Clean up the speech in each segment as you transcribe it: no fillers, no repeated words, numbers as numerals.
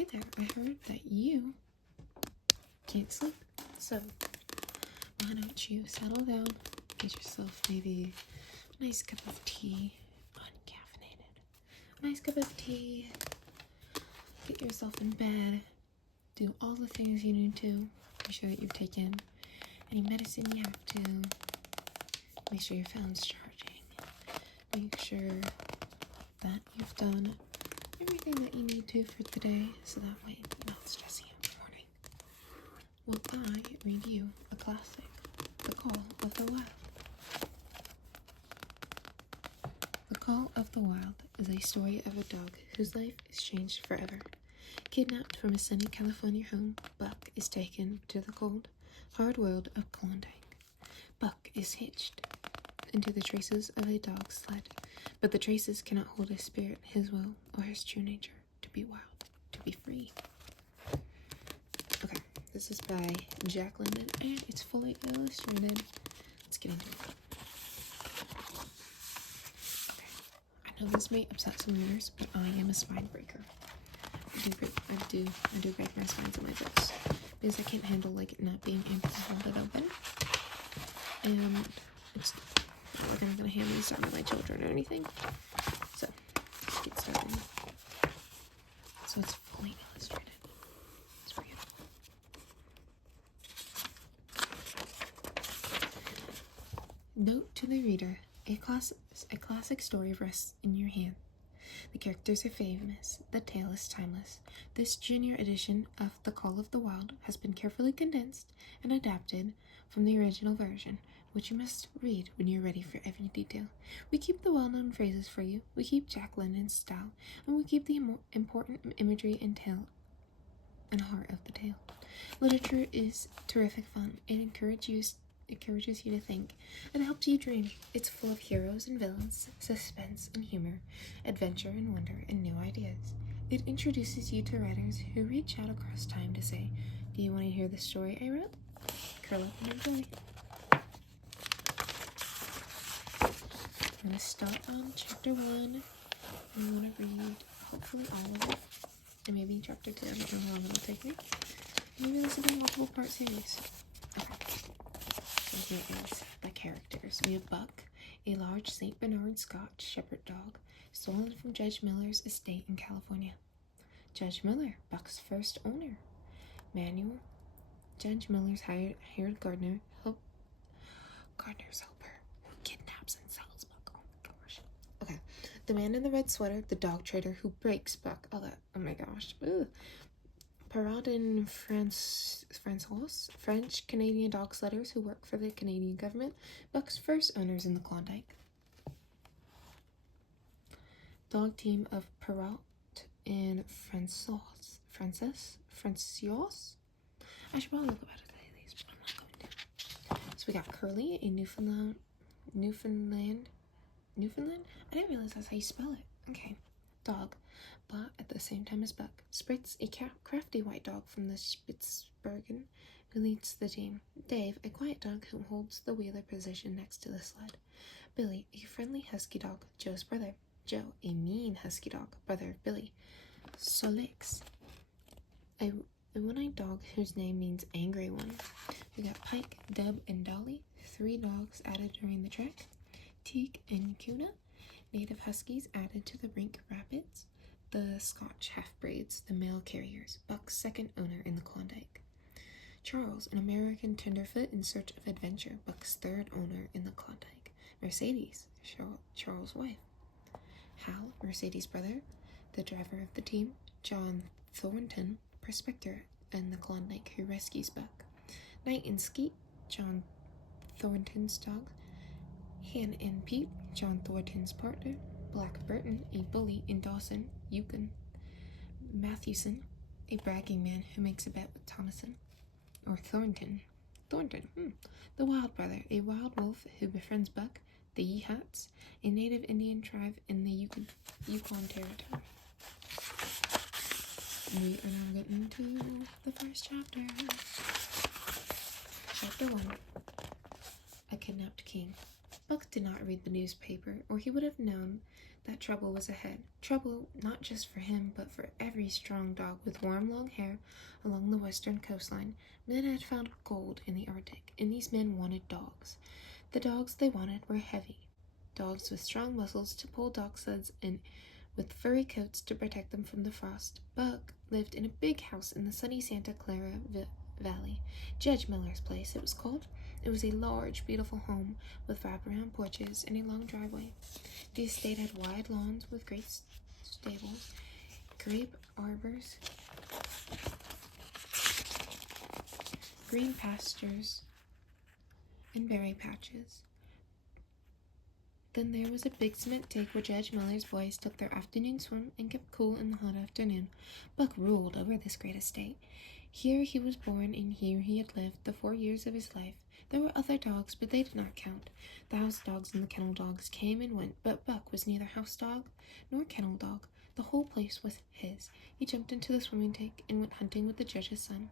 Hey there, I heard that you can't sleep. So, why don't you settle down, get yourself maybe a nice cup of tea, uncaffeinated. A nice cup of tea, get yourself in bed, do all the things you need to, make sure that you've taken any medicine you have to, make sure your phone's charging, make sure that you've done everything that you need to for the day, so that way you're not stressing out in the morning. Will I read you a classic, The Call of the Wild? The Call of the Wild is a story of a dog whose life is changed forever. Kidnapped from his sunny California home, Buck is taken to the cold, hard world of Klondike. Buck is hitched into the traces of a dog sled, but the traces cannot hold his spirit, his will, or his true nature to be wild, to be free. Okay, this is by Jack London, and it's fully illustrated. Let's get into it. Okay, I know this may upset some readers, but I am a spine breaker. I do break my spines in my books because I can't handle not being able to hold it open, and it's not like I'm gonna hand these down to my children or anything. So let's get started. So it's fully illustrated. Let's read it. Note to the reader: a classic story rests in your hand. The characters are famous, the tale is timeless. This junior edition of The Call of the Wild has been carefully condensed and adapted from the original version, which you must read when you're ready for every detail. We keep the well-known phrases for you, we keep Jack London's style, and we keep the important imagery and tale and heart of the tale. Literature is terrific fun. It encourages you to think. It helps you dream. It's full of heroes and villains, suspense and humor, adventure and wonder, and new ideas. It introduces you to writers who reach out across time to say, "Do you want to hear the story I wrote? Curl up and enjoy." I'm going to start on chapter 1. I'm going to read hopefully all of it, and maybe chapter 2. I don't know how long it'll take me. Maybe this will be a multiple part series. Okay. So here is the characters. We have Buck, a large St. Bernard Scotch Shepherd dog, stolen from Judge Miller's estate in California. Judge Miller, Buck's first owner. Manuel, Judge Miller's hired gardener's helper, who kidnaps and sells Buck. Oh my gosh. Okay. The man in the red sweater, the dog trader who breaks Buck. Oh my gosh. Ugh. Parade and Francois, French-Canadian dog sledders who work for the Canadian government. Buck's first owners in the Klondike. Dog team of Perrault and Francois. I should probably look about these, but I'm not going to. So we got Curly, a Newfoundland. I didn't realize that's how you spell it. Okay. Dog. But at the same time as Buck. Spritz, a crafty white dog from the Spitzbergen, who leads the team. Dave, a quiet dog who holds the wheeler position next to the sled. Billy, a friendly husky dog, Joe's brother. Joe, a mean husky dog, brother of Billy. Solix, a one-eyed dog whose name means angry one. We got Pike, Dub, and Dolly, 3 dogs added during the trek. Teak and Kuna, native huskies added to the Rink Rapids. The Scotch half-breeds, the male carriers, Buck's second owner in the Klondike. Charles, an American tenderfoot in search of adventure, Buck's third owner in the Klondike. Mercedes, Charles' wife. Hal, Mercedes' brother, the driver of the team. John Thornton, prospector in the Klondike who rescues Buck. Knight and Skeet, John Thornton's dog. Han and Pete, John Thornton's partner. Black Burton, a bully in Dawson, Yukon. Mathewson, a bragging man who makes a bet with Thomason. Or Thornton. The Wild Brother, a wild wolf who befriends Buck. The Yeehats, a native Indian tribe in the Yukon Territory. We are now getting to the first chapter. Chapter 1. A Kidnapped King. Buck did not read the newspaper, or he would have known that trouble was ahead. Trouble not just for him, but for every strong dog with warm long hair along the western coastline. Men had found gold in the Arctic, and these men wanted dogs. The dogs they wanted were heavy. Dogs with strong muscles to pull dog sleds and with furry coats to protect them from the frost. Buck lived in a big house in the sunny Santa Clara Valley. Judge Miller's place, it was called. It was a large, beautiful home with wraparound porches and a long driveway. The estate had wide lawns with great stables, grape arbors, green pastures, and berry patches. Then there was a big cement dig where Judge Miller's boys took their afternoon swim and kept cool in the hot afternoon. Buck ruled over this great estate. Here he was born, and here he had lived the 4 years of his life. There were other dogs, but they did not count. The house dogs and the kennel dogs came and went, but Buck was neither house dog nor kennel dog. The whole place was his. He jumped into the swimming tank and went hunting with the judge's son.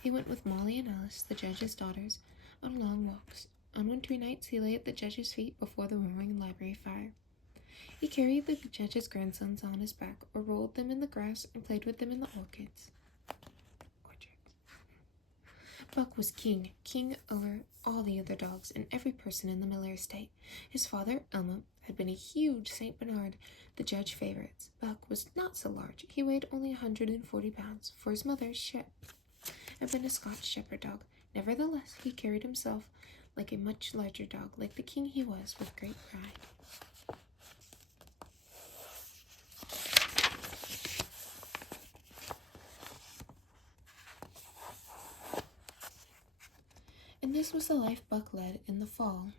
He went with Molly and Alice, the judge's daughters, on long walks. On wintry nights he lay at the judge's feet before the roaring library fire. He carried the judge's grandsons on his back, or rolled them in the grass and played with them in the orchards. Buck was king over all the other dogs and every person in the Miller estate. His father, Elmo, had been a huge St. Bernard, the judge's favorite. Buck was not so large. He weighed only 140 pounds, for his mother, Shep, had been a Scotch shepherd dog. Nevertheless, he carried himself like a much larger dog, like the king he was, with great pride. And this was the life Buck led in the fall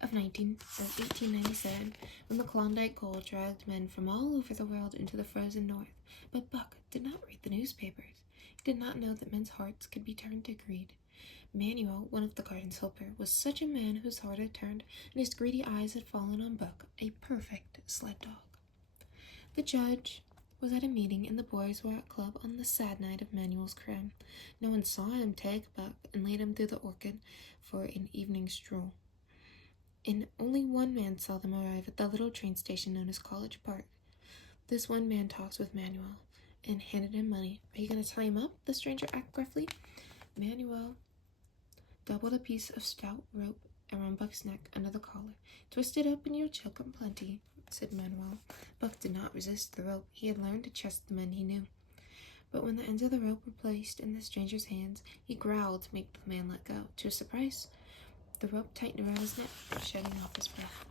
of 1897, when the Klondike Gold dragged men from all over the world into the frozen north. But Buck did not read the newspapers. He did not know that men's hearts could be turned to greed. Manuel, one of the garden's helper, was such a man whose heart had turned, and his greedy eyes had fallen on Buck, a perfect sled dog. The judge was at a meeting, and the boys were at club on the sad night of Manuel's crown. No one saw him take Buck and lead him through the orchard for an evening stroll. And only one man saw them arrive at the little train station known as College Park. This one man talked with Manuel and handed him money. "Are you going to tie him up?" the stranger asked gruffly. Manuel doubled a piece of stout rope around Buck's neck under the collar. "Twist it up and you'll choke him plenty," said Manuel. Buck did not resist the rope. He had learned to trust the men he knew. But when the ends of the rope were placed in the stranger's hands, he growled to make the man let go. To his surprise, the rope tightened around his neck, shutting off his breath.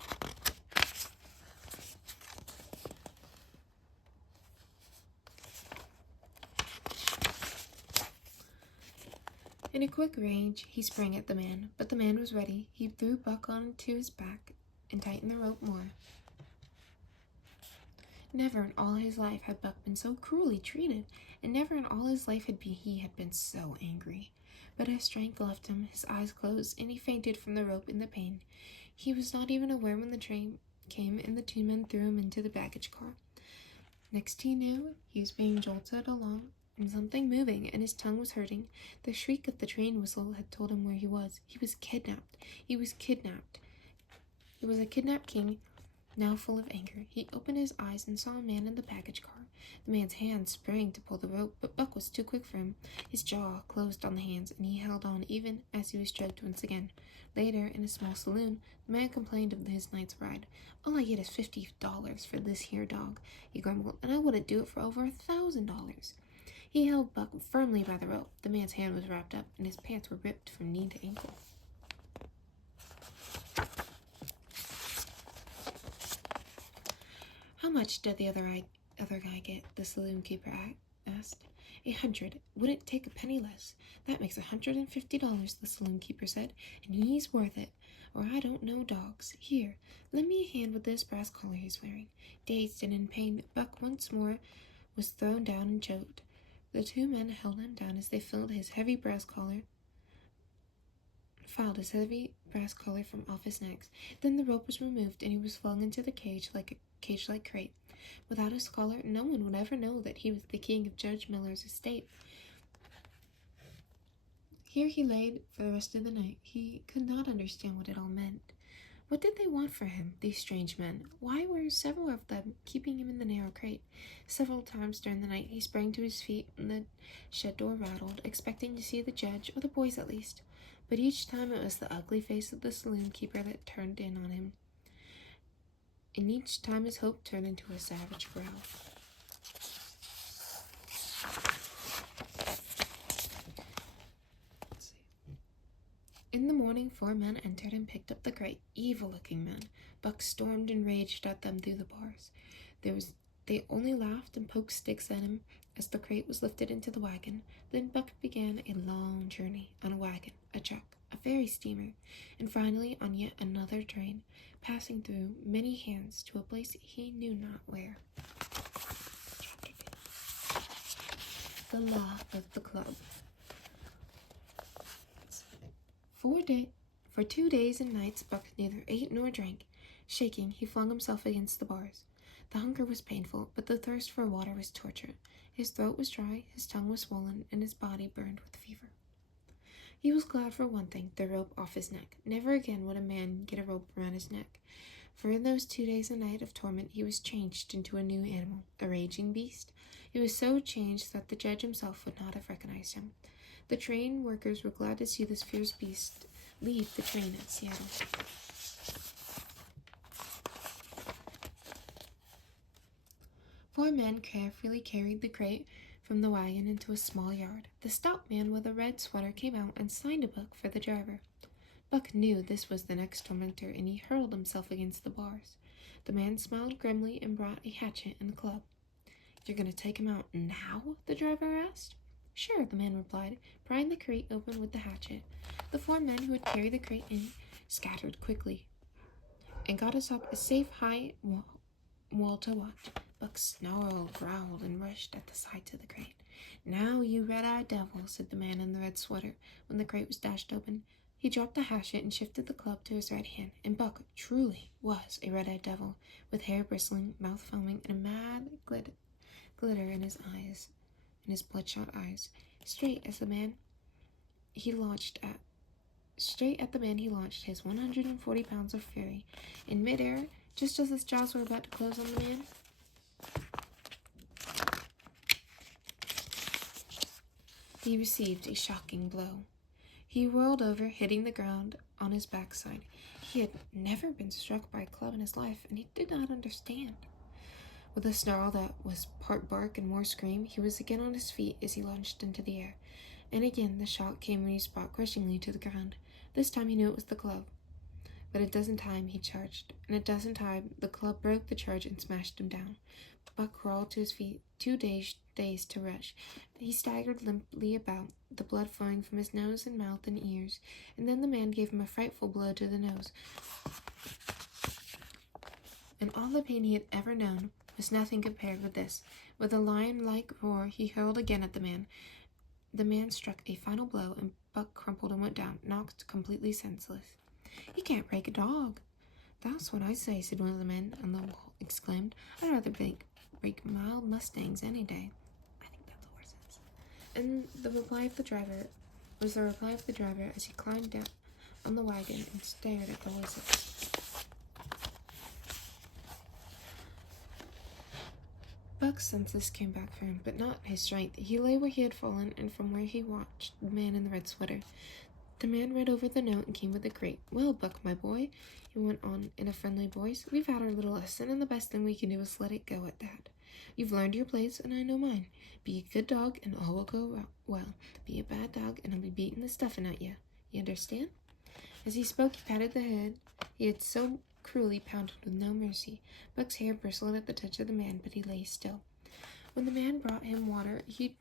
In a quick rage, he sprang at the man, but the man was ready. He threw Buck onto his back and tightened the rope more. Never in all his life had Buck been so cruelly treated, and never in all his life had he been so angry. But as strength left him, his eyes closed, and he fainted from the rope in the pain. He was not even aware when the train came, and the two men threw him into the baggage car. Next he knew, he was being jolted along, and something moving, and his tongue was hurting. The shriek of the train whistle had told him where he was. He was kidnapped. He was kidnapped. He was a kidnapped king, now full of anger. He opened his eyes and saw a man in the baggage car. The man's hand sprang to pull the rope, but Buck was too quick for him. His jaw closed on the hands, and he held on even as he was choked once again. Later, in a small saloon, the man complained of his night's ride. "All I get is $50 for this here dog," he grumbled, "and I wouldn't do it for over $1,000. He held Buck firmly by the rope. The man's hand was wrapped up, and his pants were ripped from knee to ankle. "How much did the other guy get?" the saloon keeper asked. "100. Wouldn't take a penny less. That makes $150, the saloon keeper said, "and he's worth it, or I don't know dogs. Here, lend me a hand with this brass collar he's wearing." Dazed and in pain, Buck once more was thrown down and choked. The two men held him down as they filed his heavy brass collar from off his neck. Then the rope was removed, and he was flung into the cage-like crate. Without his collar, no one would ever know that he was the king of Judge Miller's estate. Here he lay for the rest of the night. He could not understand what it all meant. What did they want for him, these strange men? Why were several of them keeping him in the narrow crate? Several times during the night he sprang to his feet and the shed door rattled, expecting to see the judge, or the boys at least. But each time it was the ugly face of the saloon keeper that turned in on him, and each time his hope turned into a savage growl. In the morning, 4 men entered and picked up the crate. Evil-looking men. Buck stormed and raged at them through the bars. They only laughed and poked sticks at him as the crate was lifted into the wagon. Then Buck began a long journey on a wagon, a truck, a ferry steamer, and finally on yet another train, passing through many hands to a place he knew not where. The law of the club. For 2 days and nights, Buck neither ate nor drank. Shaking, he flung himself against the bars. The hunger was painful, but the thirst for water was torture. His throat was dry, his tongue was swollen, and his body burned with fever. He was glad for one thing, the rope off his neck. Never again would a man get a rope around his neck. For in those 2 days and nights of torment, he was changed into a new animal, a raging beast. He was so changed that the judge himself would not have recognized him. The train workers were glad to see this fierce beast leave the train at Seattle. Four men carefully carried the crate from the wagon into a small yard. The stout man with a red sweater came out and signed a book for the driver. Buck knew this was the next tormentor, and he hurled himself against the bars. The man smiled grimly and brought a hatchet and a club. "You're going to take him out now?" the driver asked. "Sure," the man replied, prying the crate open with the hatchet. The 4 men who had carried the crate in scattered quickly and got us up a safe high wall to watch. Buck snarled, growled, and rushed at the sides of the crate. "Now, you red-eyed devil," said the man in the red sweater when the crate was dashed open. He dropped the hatchet and shifted the club to his right hand, and Buck truly was a red-eyed devil, with hair bristling, mouth foaming, and a mad glitter in his eyes. In his bloodshot eyes. Straight at the man he launched his 140 pounds of fury. In midair, just as his jaws were about to close on the man, he received a shocking blow. He whirled over, hitting the ground on his backside. He had never been struck by a club in his life, and he did not understand. With a snarl that was part bark and more scream, he was again on his feet as he launched into the air. And again the shock came when he spat crushingly to the ground. This time he knew it was the club. But a dozen times he charged, and a dozen times the club broke the charge and smashed him down. Buck crawled to his feet, too dazed to rush. He staggered limply about, the blood flowing from his nose and mouth and ears, and then the man gave him a frightful blow to the nose. And all the pain he had ever known was nothing compared with this. With a lion-like roar, he hurled again at the man. The man struck a final blow, and Buck crumpled and went down, knocked completely senseless. "You can't break a dog." "That's what I say," said one of the men on the wall, exclaimed. "I'd rather break mild mustangs any day." I think that's horses. And the reply of the driver as he climbed down on the wagon and stared at the horses. Buck's senses came back for him, but not his strength. He lay where he had fallen, and from where he watched the man in the red sweater. The man read over the note and came with the crate. "Well, Buck, my boy," he went on in a friendly voice, "we've had our little lesson, and the best thing we can do is let it go at that. You've learned your place, and I know mine. Be a good dog, and all will go well. Be a bad dog, and I'll be beating the stuffing at you. You understand?" As he spoke, he patted the head he had so cruelly pounded with no mercy. Buck's hair bristled at the touch of the man, but he lay still. When the man brought him water, he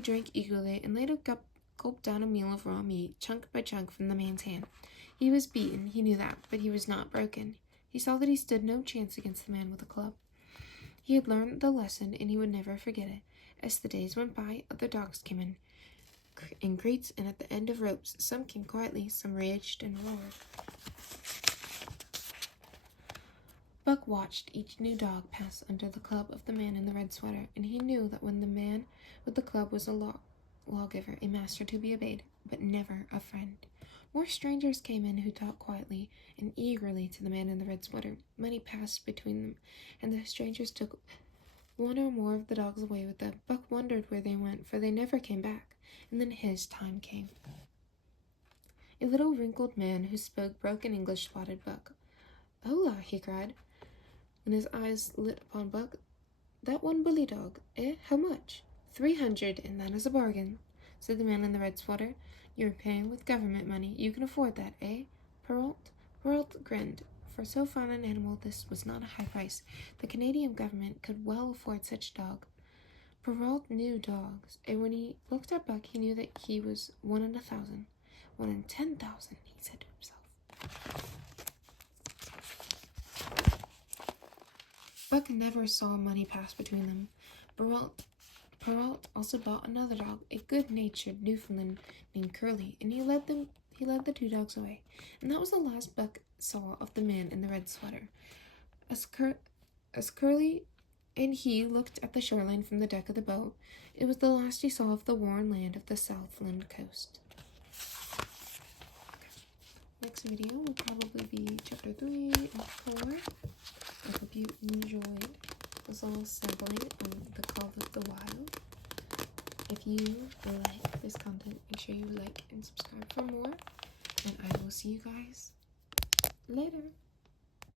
drank eagerly and later gulped down a meal of raw meat, chunk by chunk, from the man's hand. He was beaten, he knew that, but he was not broken. He saw that he stood no chance against the man with a club. He had learned the lesson, and he would never forget it. As the days went by, other dogs came in crates and at the end of ropes. Some came quietly, some raged and roared. Buck watched each new dog pass under the club of the man in the red sweater, and he knew that when the man with the club was a lawgiver, a master to be obeyed, but never a friend. More strangers came in who talked quietly and eagerly to the man in the red sweater. Money passed between them, and the strangers took one or more of the dogs away with them. Buck wondered where they went, for they never came back. And then his time came. A little wrinkled man who spoke broken English spotted Buck. "Hola!" he cried, when his eyes lit upon Buck. "That one bully dog, eh? How much?" 300, and that is a bargain," said the man in the red sweater. "You're paying with government money. You can afford that, eh?" Perrault grinned. For so fine an animal, this was not a high price. The Canadian government could well afford such a dog. Perrault knew dogs, and when he looked at Buck, he knew that he was 1 in 1,000. 1 in 10,000, he said to himself. Buck never saw money pass between them. Perrault also bought another dog, a good-natured Newfoundland named Curly, and he led the two dogs away. And that was the last Buck saw of the man in the red sweater. As Curly and he looked at the shoreline from the deck of the boat, it was the last he saw of the warm land of the Southland coast. Next video will probably be chapter 3 and 4. I hope you enjoyed this little sampling of The Call of the Wild. If you like this content, make sure you like and subscribe for more. And I will see you guys later.